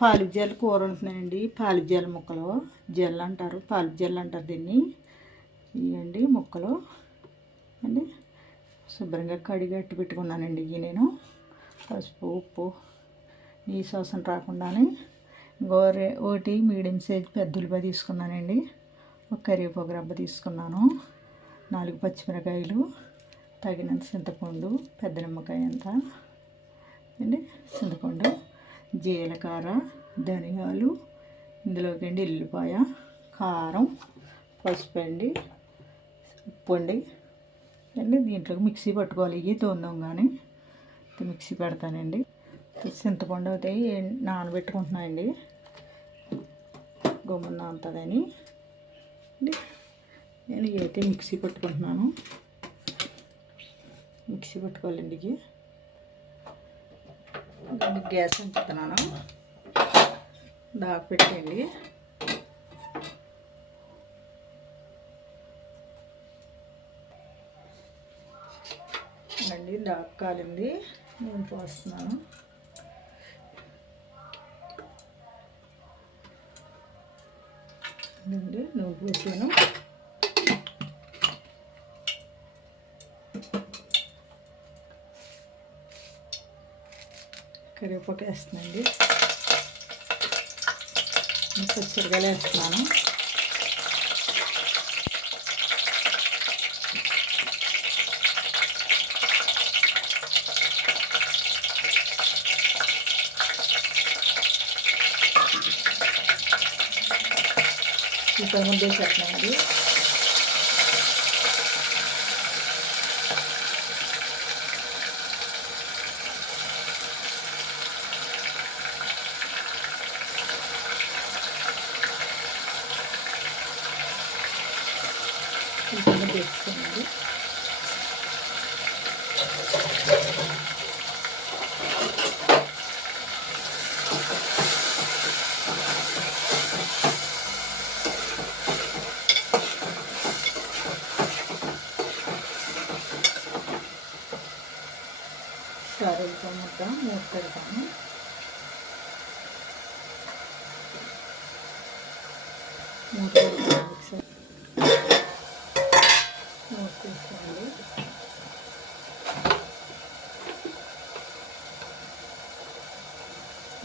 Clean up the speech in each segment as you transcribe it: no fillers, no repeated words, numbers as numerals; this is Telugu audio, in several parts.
పాలిజాల కూర ఉంటున్నాయండి. పాలిజాల ముక్కలు జెల్ అంటారు, పాలిజాల అంటారు దీన్ని. ఇవ్వండి ముక్కలు అండి, శుభ్రంగా కడిగి అట్టు పెట్టుకున్నానండి. ఇవి నేను పసుపు ఉప్పు ఈ సోసన రాకుండానే ఒకటి మీడియం సైజ్ పెద్ద ఉల్లిపాయ తీసుకున్నానండి. ఒక కరివేపాకు రబ్బ తీసుకున్నాను, 4 పచ్చిమిరకాయలు, తగినంత చింతపండు, పెద్ద నిమ్మకాయ అంత అండి, చింతపండు, జీలకర్ర, ధనియాలు, ఇందులోకి అండి ఎల్లిపాయ, కారం, పసుపు అండి, ఉప్పు అండి. దీంట్లోకి మిక్సీ పట్టుకోవాలి. ఇవి తోందాం మిక్సీ పెడతానండి. చింతపండు అయితే నానబెట్టుకుంటున్నానండి, గుమ్మం నానుతుందని. నేను ఇవైతే మిక్సీ పట్టుకుంటున్నాను. మిక్సీ పట్టుకోవాలండి. గ్యాస్ ఉంచుతున్నాను, దాకా పెట్టండి. అండి దాకా కాలింది, నేను పోస్తున్నాను. నువ్వు పోసాను. కరివేపాకు వేస్తున్నాండి, పచ్చిమిరకాయలు వేస్తున్నాను. ఇప్పుడు ముందే వేసేస్తున్నానండి. ఇంకా వేసుకోండి. సారీలతో ముద్ద మూత పెడతాను. మూత తీసుకోండి.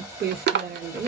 ఉప్పు వేసుకోవాలండి.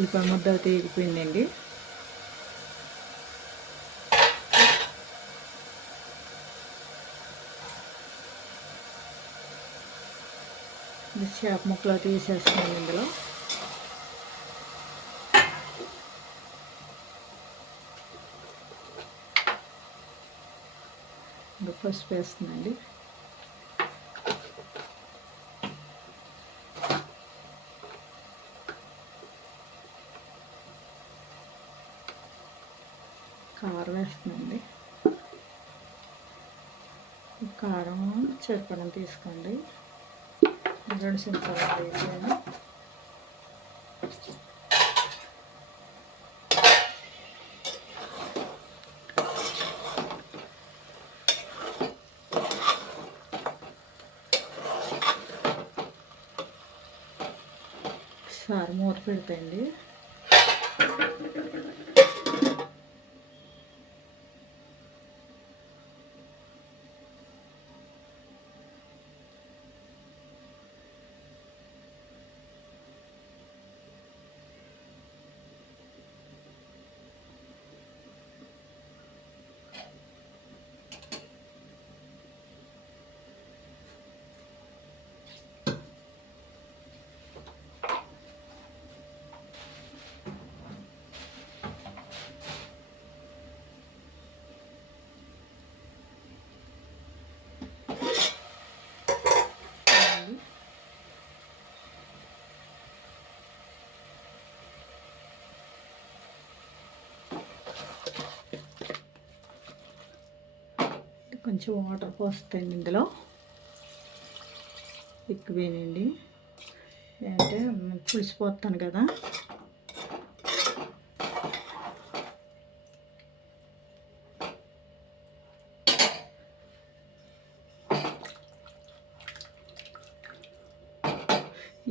ఉల్లిపాయ ముద్ద అయితే ఎగిపోయిందండి. చేప ముక్కలు అయితే వేసేస్తున్నాను ఇందులో. పసుపు వేస్తుందండి. కారం వేస్తుందండి. కారం సరిపడం తీసుకోండి. 2 చింతపండు వేసాను. ఒకసారి మూత పెడతాయండి. కొంచెం వాటర్ పోస్తాయండి ఇందులో. ఎక్కువేనండి అంటే పులుసు పోస్తాను కదా.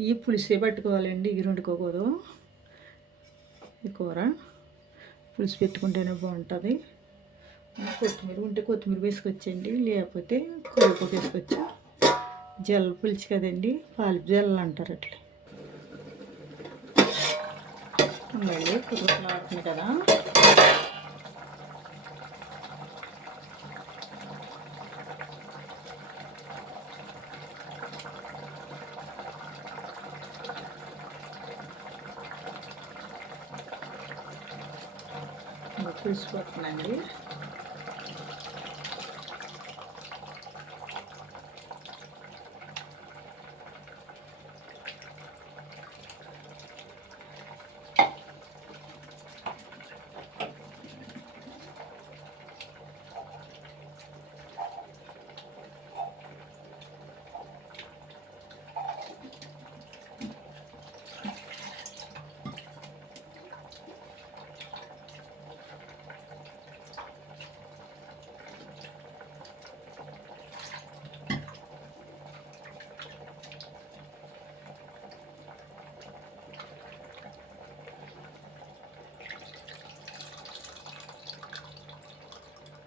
ఈ పులుసే పట్టుకోవాలండి, ఈ వండుకోకూడదు. ఈ కూర పులుసు పెట్టుకుంటేనే బాగుంటుంది. కొత్తిమీర ఉంటే కొత్తిమీర వేసుకొచ్చండి, లేకపోతే కరివేపాకు వేసుకొచ్చు. జల్ల పులుసు కదండి, పాలు జల్ల అంటారు అట్లా. మళ్ళీ కుర్రలు ఆడుతుంది కదా. పులిసిపోతుందండి.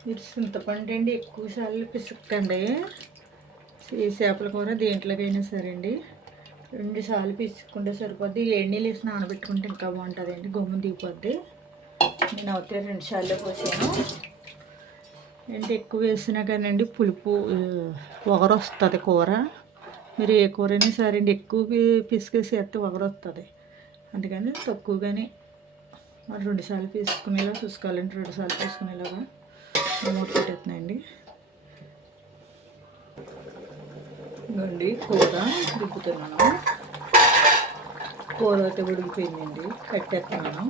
మీరు చింతపండు అండి ఎక్కువ సార్లు పిసుక్కండి. ఈ చేపల కూర దేంట్లోకైనా సరే అండి 2 సార్లు పిసుక్కుంటే సరిపోద్ది. ఏడు నీళ్ళు వేసి నానబెట్టుకుంటే ఇంకా బాగుంటుందండి, గమ్మున దిగిపోద్ది. నేను అయితే 2 సార్లు పోసాను. అంటే ఎక్కువ వేసినా కానండి పులుపు ఒగరు వస్తుంది కూర. మీరు ఏ కూర అయినా సరే అండి ఎక్కువ పిసికేసి వేస్తే ఒగరు వస్తుంది. అందుకని తక్కువగానే 2 సార్లు తీసుకునేలా చూసుకోవాలండి. 2 సార్లు తీసుకునేలాగా మూత పెట్టేస్తున్నాయండి. ఇంకోండి కూర దిప్పుతున్నాను. కూర అయితే ఉడికిపోయిందండి, కట్టేస్తున్నాను.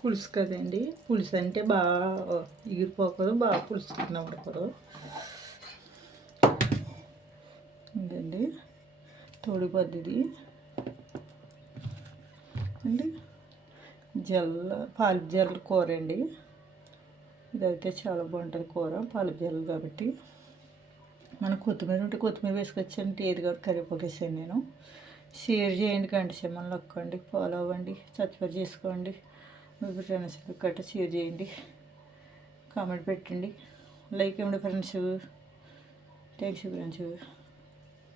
పులుసు కదండి, పులుసు అంటే బాగా ఎగిరిపోకూడదు, బాగా పులుసు కింద ఉడకదు. ఇదండి తోడి పద్ధతి అండి. పాలు జల్ల కూర అండి. ఇదైతే చాలా బాగుంటుంది కూర, పాలు జల్ల కాబట్టి. మనకు కొత్తిమీర ఉంటే కొత్తిమీర వేసుకొచ్చండి, ఏది కాబట్టి కరివేపాకు వేసాను నేను. షేర్ చేయండి, గంట చెమ్మలు నొక్కండి, ఫాలో అవ్వండి, సబ్స్క్రైబ్ చేసుకోండి. మీ ఫ్రెండ్స్ గట్రా షేర్ చేయండి, కామెంట్ పెట్టండి, లైక్ ఇవ్వండి ఫ్రెండ్స్. Thanks friends.